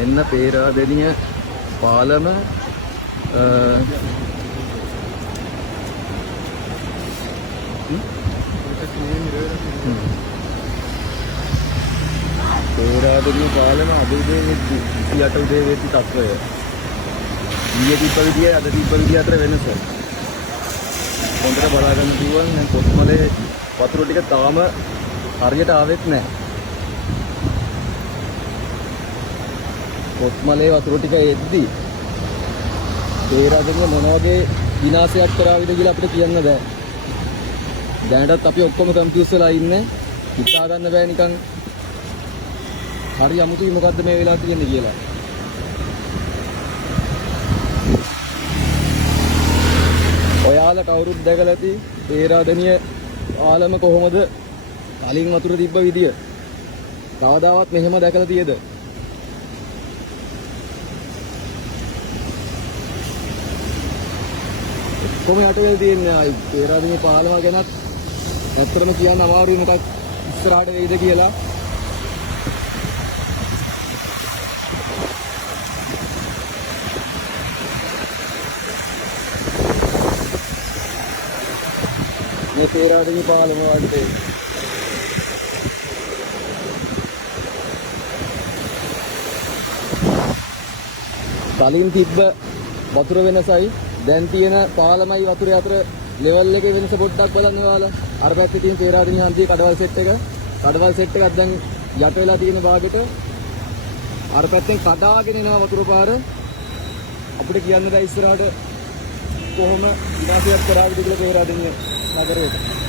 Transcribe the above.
මෙන්න පේරාදෙණිය පාලම පේරාදෙණිය පාලම අද උදේ වෙද්දි 28 උදේ වෙද්දි තත්වය. ඊයේ තිබ්බ විදිය අද තිබ්බ විදිය අතර වෙනස. හොඳට බලා ගන්න පුළුවන් දැන් කොත්මලේ වතුර ටික තාම හරියට ආවෙත් නැහැ. කොත්මලේ වතුර ටික එද්දි පේරාදෙණිය මොන වගේ විනාශයක් කරාවිද කියලා අපිට කියන්න බෑ. දැනටත් අපි ඔක්කොම කන්ෆියුස් වෙලා ඉන්නේ. හිතා ගන්න බෑ නිකන් හරි අමුතුයි මොකද්ද මේ වෙලාවට තියෙන්නේ කියලා. ඔයාලා කවුරුත් දැකලා ඇති පේරාදෙණිය පාලම කොහොමද කලින් වතුර තිබ්බ විදිය. කවදාවත් මෙහෙම දැකලා තියෙද? කොහොම යට වෙලා තියෙන්නේ ආයි පේරාදෙණිය පාලම ගැනත් ඇත්තටම කියන්න අමාරුයි මොකක් ඉස්සරහට වෙයිද කියලා. මේ පේරාදෙණිය පාලම වටේ කලින් තිබ්බ වතුර වෙනසයි දැන් තියෙන පාලමයි වතුරේ අතර ලෙවල් එකේ වෙනස පොඩ්ඩක් බලන්න ඔයාලා. අර පැත්තේ තියෙන පේරාදෙණිය හන්දියේ කඩවල් සෙට් එකක් දැන් යට වෙලා තියෙන භාගෙට අර පැත්තෙන් කඩාගෙන එනවා වතුර පාර. අපිට කියන්න බෑ ඉස්සරහට කොහොම විනාශයක් කරාවිද කියලා පේරාදෙණිය නගරයට.